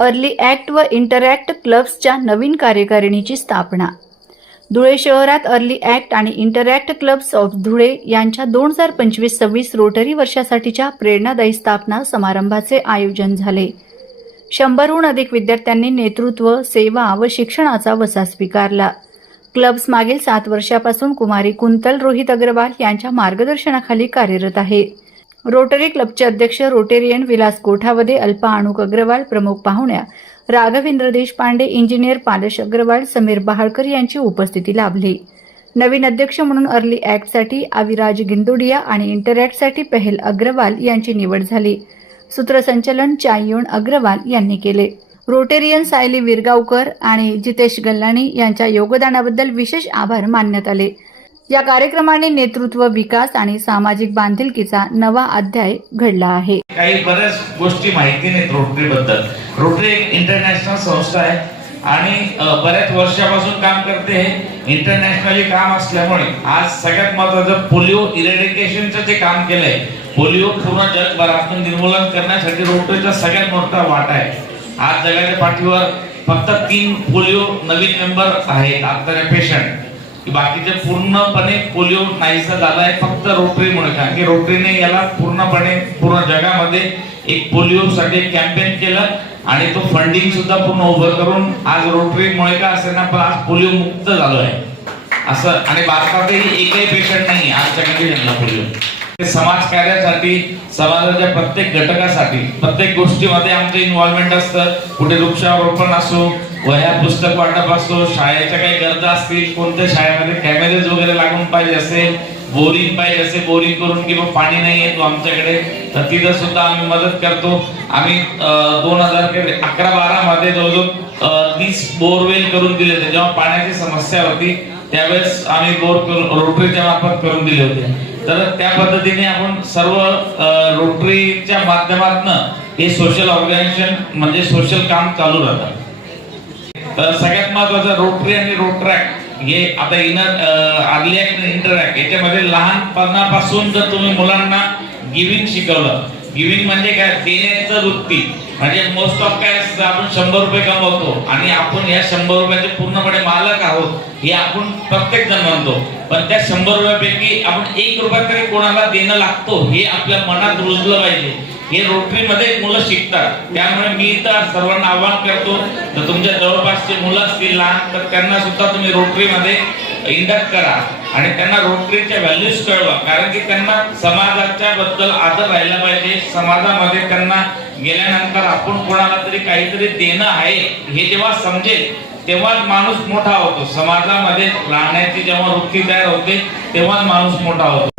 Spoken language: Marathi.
अर्ली ॲक्ट व इंटरॅक्ट क्लब्सच्या नवीन कार्यकारिणीची स्थापना. धुळे शहरात अर्ली ॲक्ट आणि इंटरॅक्ट क्लब्स ऑफ धुळे यांच्या दोन हजार पंचवीस सव्वीस रोटरी वर्षासाठीच्या प्रेरणादायी स्थापना समारंभाचे आयोजन झाले. शंभरहून अधिक विद्यार्थ्यांनी नेतृत्व सेवा व शिक्षणाचा वसा स्वीकारला. क्लब्स मागील सात वर्षापासून कुमारी कुंतल रोहित अग्रवाल यांच्या मार्गदर्शनाखाली कार्यरत आहे. रोटरी क्लबचे अध्यक्ष रोटेरियन विलास कोठावदे अल्पा अणुक अग्रवाल प्रमुख पाहुण्या राघवेंद्र देशपांडे इंजिनियर पालश अग्रवाल समीर बहाळकर यांची उपस्थिती लाभली. नवीन अध्यक्ष म्हणून अर्ली ॲक्टसाठी अविराज गिंदोडिया आणि इंटरॅक्टसाठी पहेल अग्रवाल यांची निवड झाली. सूत्रसंचलन चाययोन अग्रवाल यांनी केले. रोटेरियन सायली विरगावकर आणि जितेश गल्लाणी यांच्या योगदानाबद्दल विशेष आभार मानण्यात आले. या कार्यक्रमाने नेतृत्व विकास आणि सामाजिक बांधिलकीचा नवा अध्याय घडला आहे. काही बऱ्याच गोष्टी माहिती नाहीत रोटरी बद्दल रोटरी एक इंटरनॅशनल संस्था आहे आणि बऱ्याच वर्षापासून काम करते हे. इंटरनॅशनली काम असल्यामुळे आज सगळ्यात महत्वाचं पोलिओ इरेडिकेशनचं जे काम केलंय पोलिओ पूर्ण जगभरातून निर्मूलन करण्यासाठी रोटरीचा सगळ्यात मोठा वाटा आहे. आज जगाच्या पाठीवर फक्त तीन पोलिओ नवीन मेंबर आहेत आता पेशंट बाकीचे पूर्णपणे पोलिओ नाहीसा झालाय फक्त रोटरीमुळे कारण की रोटरीने याला पूर्णपणे पूर्ण जगामध्ये एक पोलिओ साठी कॅम्पेन केलं आणि तो फंडिंग सुद्धा पूर्ण उभं करून आज रोटरीमुळे का असेल ना पण आज पोलिओ मुक्त झालो आहे. असं आणि भारतातही एकही पेशंट नाही आजच्या कंडिशनला पोलिओ. ते समाज कार्यासाठी समाजाच्या प्रत्येक घटकासाठी प्रत्येक गोष्टीमध्ये आमचं इन्व्हॉल्वमेंट असतं. कुठे वृक्षारोपण असो वह्या पुस्तक वाटप असतो शाळेच्या काही गरजा असतील कोणत्या शाळेमध्ये कॅमेरेज वगैरे लागून पाहिजे असेल बोरिंग पाहिजे असेल बोरिंग करून किंवा पाणी नाही येतो आमच्याकडे तर तिथं सुद्धा आम्ही मदत करतो. आम्ही दोन हजार अकरा बारा मध्ये जवळजवळ तीस बोरवेल करून दिले होते. जेव्हा पाण्याची समस्या होती त्यावेळेस आम्ही बोर करून रोटरीच्या मार्फत करून दिले होते. तर त्या पद्धतीने आपण सर्व रोटरीच्या माध्यमातून हे सोशल ऑर्गनायझेशन म्हणजे सोशल काम चालू राहतं सगळ्यात महत्वाचं रोटरी आणि रोट्रॅक हे आता इनर आर्ली ऍक्ट इंटरॅक्ट याच्यामध्ये लहानपणापासून जर तुम्ही मुलांना गिविंग शिकवलं गिविंग म्हणजे काय? देण्याचं वृत्ती. म्हणजे मोस्ट ऑफ काय असतं आपण शंभर रुपये कमवतो आणि आपण या शंभर रुपयाचे पूर्णपणे मालक आहोत हे आपण प्रत्येक जण म्हणतो. पण त्या शंभर रुपयापैकी आपण एक रुपया तरी कोणाला देणं लागतो हे आपल्या मनात रुजलं पाहिजे. हे रोटरी मध्ये मुलं शिकतात. त्यामुळे मी तर सर्वांना आवाहन करतो तर तुमच्या जवळपासचे मुलं असतील लहान तर त्यांना सुद्धा तुम्ही रोटरी मध्ये इंडक्ट करा. आणि त्यांना रोटरीच्या व्हॅल्यूज कळवा. कारण की त्यांना समाजाच्या बद्दल आदर राहिला पाहिजे. समाजामध्ये त्यांना गेल्यानंतर आपण कोणाला तरी काहीतरी देणं आहे हे जेव्हा समजेल तेव्हाच माणूस मोठा होतो. समाजामध्ये राहण्याची जेव्हा वृत्ती तयार होते तेव्हाच माणूस मोठा होतो.